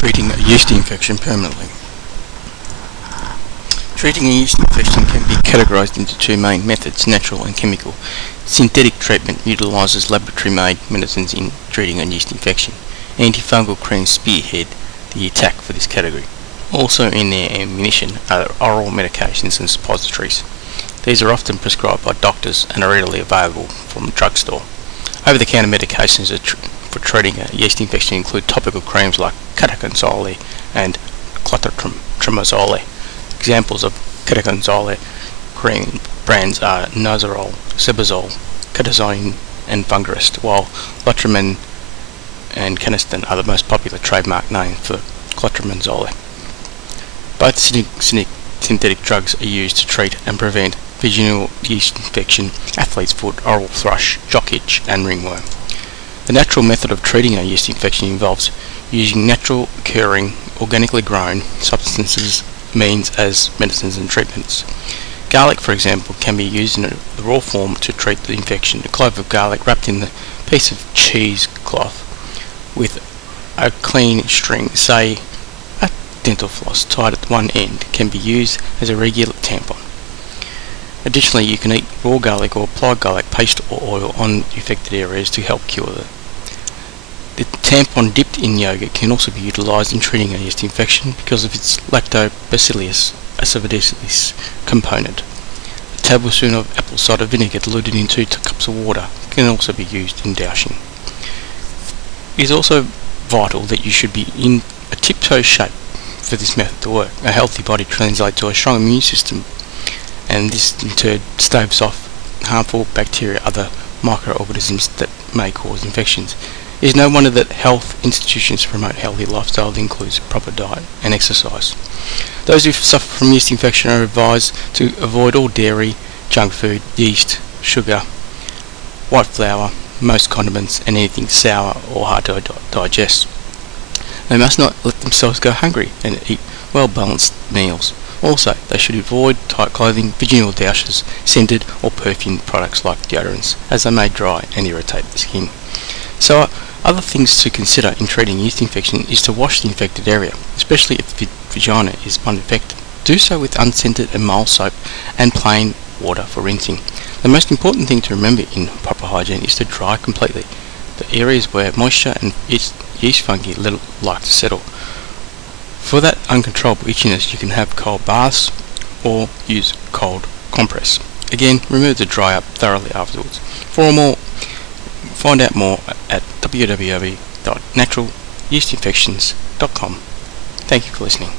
Treating a yeast infection permanently. Treating a yeast infection can be categorized into two main methods, natural and chemical. Synthetic treatment utilizes laboratory-made medicines in treating a yeast infection. Antifungal creams spearhead the attack for this category. Also in their ammunition are oral medications and suppositories. These are often prescribed by doctors and are readily available from the drugstore. Over-the-counter medications for treating a yeast infection include topical creams like ketoconazole and clotrimazole. Examples of ketoconazole cream brands are Nozerol, Sebazole, Ketozoin and Fungarist, while Lotrimin and Canesten are the most popular trademark name for clotrimazole. Both synthetic drugs are used to treat and prevent vaginal yeast infection, athlete's foot, oral thrush, jock itch and ringworm. The natural method of treating a yeast infection involves using natural occurring, organically grown substances means as medicines and treatments. Garlic, for example, can be used in the raw form to treat the infection. A clove of garlic wrapped in a piece of cheesecloth with a clean string, say a dental floss, tied at one end, can be used as a regular tampon. Additionally, you can eat raw garlic or apply garlic paste or oil on affected areas to help cure them. The tampon dipped in yogurt can also be utilized in treating a yeast infection because of its lactobacillus acidosis component. A tablespoon of apple cider vinegar diluted in 2 cups of water can also be used in dousing. It is also vital that you should be in a tiptoe shape for this method to work. A healthy body translates to a strong immune system, and this in turn staves off harmful bacteria, other microorganisms that may cause infections. It is no wonder that health institutions promote healthy lifestyle that includes a proper diet and exercise. Those who suffer from yeast infection are advised to avoid all dairy, junk food, yeast, sugar, white flour, most condiments and anything sour or hard to digest. They must not let themselves go hungry and eat well-balanced meals. Also, they should avoid tight clothing, vaginal douches, scented or perfumed products like deodorants, as they may dry and irritate the skin. So, other things to consider in treating yeast infection is to wash the infected area, especially if the vagina is uninfected. Do so with unscented and mild soap and plain water for rinsing. The most important thing to remember in proper hygiene is to dry completely the areas where moisture and yeast fungi like to settle. For that uncontrollable itchiness, you can have cold baths or use cold compress. Again, remove the dry up thoroughly afterwards. Find out more at www.naturalyeastinfections.com. Thank you for listening.